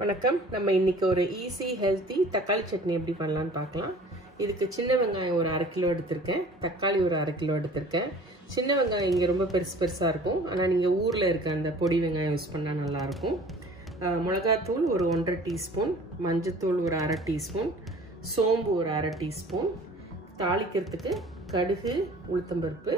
வணக்கம். நம்ம இன்னைக்கு ஒரு ஈஸி ஹெல்தி தக்காளி சட்னி எப்படி பண்ணலாம்னு பார்க்கலாம். இதுக்கு சின்ன வெங்காயம் ஒரு 1/2 கிலோ எடுத்திருக்கேன், தக்காளி ஒரு 1/2 கிலோ எடுத்திருக்கேன். சின்ன வெங்காயம் இங்கே ரொம்ப பெருசாக இருக்கும், ஆனால் நீங்கள் ஊரில் இருக்க அந்த பொடி வெங்காயம் யூஸ் பண்ணால் நல்லாயிருக்கும். மிளகாத்தூள் ஒரு 1.5 டீஸ்பூன், மஞ்சத்தூள் ஒரு 1/2 டீஸ்பூன், சோம்பு ஒரு 1/2 டீஸ்பூன், தாளிக்கிறதுக்கு கடுகு, உளுத்தம்பருப்பு,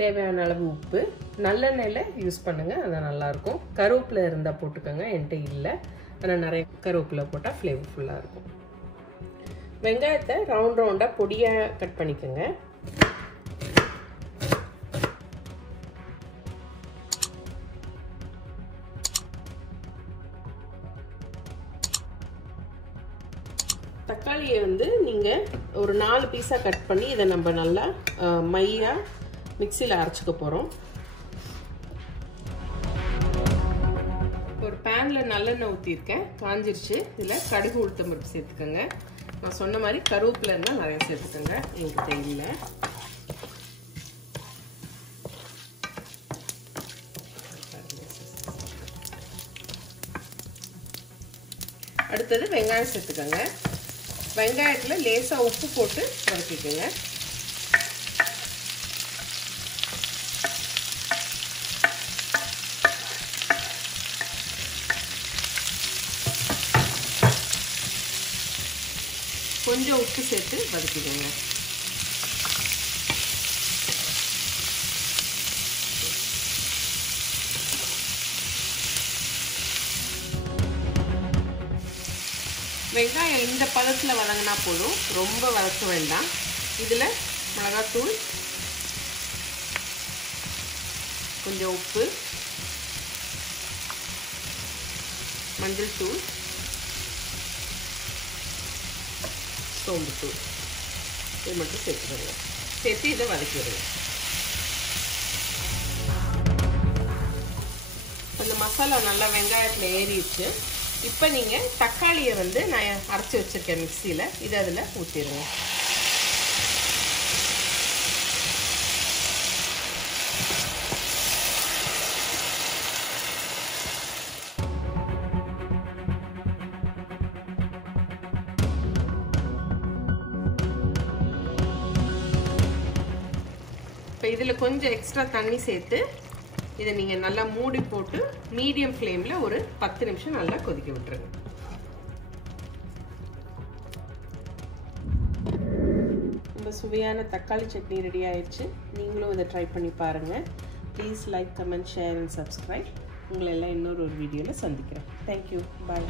தேவையான அளவு உப்பு, நல்லெண்ணெயில் யூஸ் பண்ணுங்கள், அது நல்லாயிருக்கும். கருவேப்பிலை இருந்தால் போட்டுக்கோங்க, என்கிட்ட இல்லை, ஆனால் நிறைய கருவேப்பிலை போட்டால் ஃப்ளேவர்ஃபுல்லாக இருக்கும். வெங்காயத்தை ரவுண்டாக பொடியாக கட் பண்ணிக்கோங்க. தக்காளியை நீங்கள் ஒரு 4 பீஸாக கட் பண்ணி இதை நம்ம நல்லா மையாக மிக்சியில் அரைச்சிக்க போகிறோம். ஒரு பேனில் நல்லெண்ணெய் ஊற்றிருக்கேன், காஞ்சிருச்சு. இதில் கடுகு, உளுத்தம்பருப்பு சேர்த்துக்கோங்க. நான் சொன்ன மாதிரி கருவேப்பிலை இருந்தால் நிறைய சேர்த்துக்கோங்க, என்கிட்ட இல்லை. அடுத்தது வெங்காயம் சேர்த்துக்கோங்க. வெங்காயத்தில் லேசாக உப்பு போட்டு வதக்கிக்கோங்க. கொஞ்சம் உப்பு சேர்த்து வதக்கிக்கோங்க. வெங்காயம் இந்த பதத்தில் வதங்கினா போதும், ரொம்ப வதக்க வேண்டாம். இதில் மிளகாத்தூள், கொஞ்சம் உப்பு, மஞ்சள் தூள், சோம்புத்தூள் இது மட்டும் சேர்த்துக்கோங்க. சேர்த்து இதை வதக்கிடுங்க. அந்த மசாலா நல்லா வெங்காயத்தில் ஏறிடுச்சு. இப்போ நீங்கள் தக்காளியை நான் அரைச்சி வச்சுருக்கேன் மிக்சியில், இதை அதில் ஊற்றிடுங்க. இப்போ இதில் கொஞ்சம் எக்ஸ்ட்ரா தண்ணி சேர்த்து இதை நீங்கள் நல்லா மூடி போட்டு மீடியம் ஃப்ளேமில் ஒரு 10 நிமிஷம் நல்லா கொதிக்க விட்டுருங்க. ரொம்ப சுவையான தக்காளி சட்னி ரெடி ஆயிடுச்சு. நீங்களும் இதை ட்ரை பண்ணி பாருங்கள். Please like, comment, share and subscribe. உங்களை எல்லாம் இன்னொரு வீடியோவில் சந்திக்கிறேன். தேங்க்யூ, பாய்.